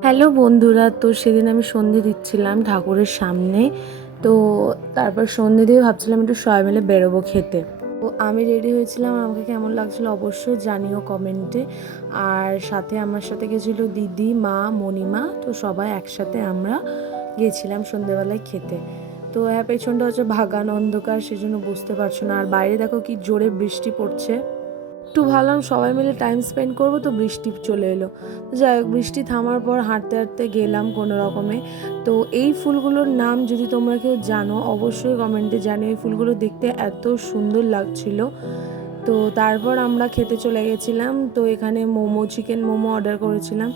Hello বন্ধুরা, তো সেদিন আমি সন্ধে দিচ্ছিলাম ঠাকুরের সামনে। তো তারপর সন্ধে দিয়ে ভাবছিলাম একটু সবাই মিলে বেরোবো খেতে। তো আমি রেডি হয়েছিলাম, আর আমাকে কেমন লাগছিলো অবশ্যই জানিও কমেন্টে। আর সাথে আমার সাথে গেছিলো দিদি, মা, মণিমা। তো সবাই একসাথে আমরা গেছিলাম সন্ধেবেলায় খেতে। তো হ্যাঁ, পেছনটা হচ্ছে বাগান, অন্ধকার, সেজন্য বুঝতে পারছো না। আর বাইরে দেখো কি জোরে বৃষ্টি পড়ছে। একটু ভাবলাম সবাই মিলে টাইম স্পেন্ড করবো, তো বৃষ্টি চলে এলো। তো যাই হোক, বৃষ্টি থামার পর হাঁটতে হাঁটতে গেলাম কোনো রকমে। তো এই ফুলগুলোর নাম যদি তোমরা কেউ জানো অবশ্যই কমেন্টে জানিও। এই ফুলগুলো দেখতে এত সুন্দর লাগছিল। তো তারপর আমরা খেতে চলে গেছিলাম। তো এখানে মোমো, চিকেন মোমো অর্ডার করেছিলাম,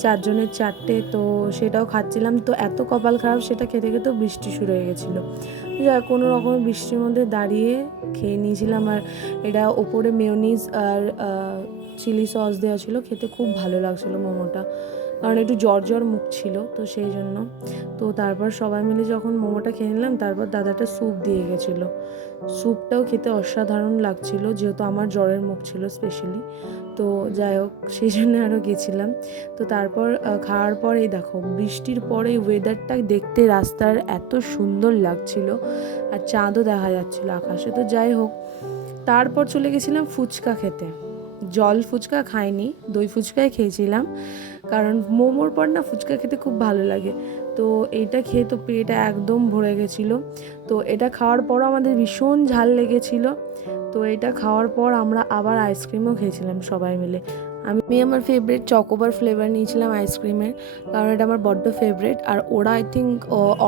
4 জনের 4টে। তো সেটাও খাচ্ছিলাম। তো এত কপাল খারাপ, সেটা খেতে খেতেও বৃষ্টি শুরু হয়ে গেছিলো। যা কোনো রকমের বৃষ্টির মধ্যে দাঁড়িয়ে খেয়ে নিয়েছিলাম। আর এটা ওপরে মেয়োনিজ আর চিলি সস দেওয়া ছিল, খেতে খুব ভালো লাগছিলো মোমোটা, কারণ একটু জ্বর জ্বর মুখ ছিল তো সেই জন্য। তো তারপর সবাই মিলে যখন মোমোটা খেয়ে নিলাম, তারপর দাদাটা স্যুপ দিয়ে গেছিলো। স্যুপটাও খেতে অসাধারণ লাগছিল, যেহেতু আমার জ্বরের মুখ ছিল স্পেশালি। তো যাই হোক, সেই জন্য আরও গেছিলাম। তো তারপর খাওয়ার পর এই দেখো, বৃষ্টির পরে ওয়েদারটা দেখতে রাস্তার এত সুন্দর লাগছিল, আর চাঁদও দেখা যাচ্ছিলো আকাশে। তো যাই হোক, তারপর চলে গেছিলাম ফুচকা খেতে। জল ফুচকা খাইনি, দই ফুচকাই খেয়েছিলাম, কারণ মোমোর পর না ফুচকা খেতে খুব ভালো লাগে। তো এইটা খেয়ে তো পেট একদম ভরে গেছিলো। তো এটা খাওয়ার পরও আমাদের ভীষণ ঝাল লেগেছিলো। তো এটা খাওয়ার পর আমরা আবার আইসক্রিমও খেয়েছিলাম সবাই মিলে। আমি আমার ফেভারিট চকোবার ফ্লেভার নিয়েছিলাম আইসক্রিমের, কারণ এটা আমার বড্ড ফেভারিট। আর ওরা আই থিঙ্ক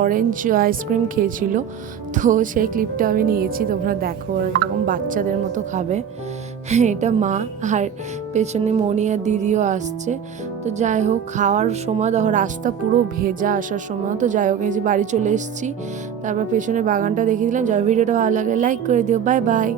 অরেঞ্জ আইসক্রিম খেয়েছিল। তো সেই ক্লিপটা আমি নিয়েছি, তোমরা দেখো। এরকম বাচ্চাদের মতো খাবে। এটা মা, আর পেছনে মনি আর দিদিও আসছে। তো যাই হোক, খাওয়ার সময় দেখো রাস্তা পুরো ভেজা আসার সময়। তো যাই হোক, এই যে বাড়ি চলে এসেছি। তারপর পেছনে বাগানটা দেখিয়ে দিলাম। যাই ভিডিওটা ভালো লাগে লাইক করে দিও। Bye bye.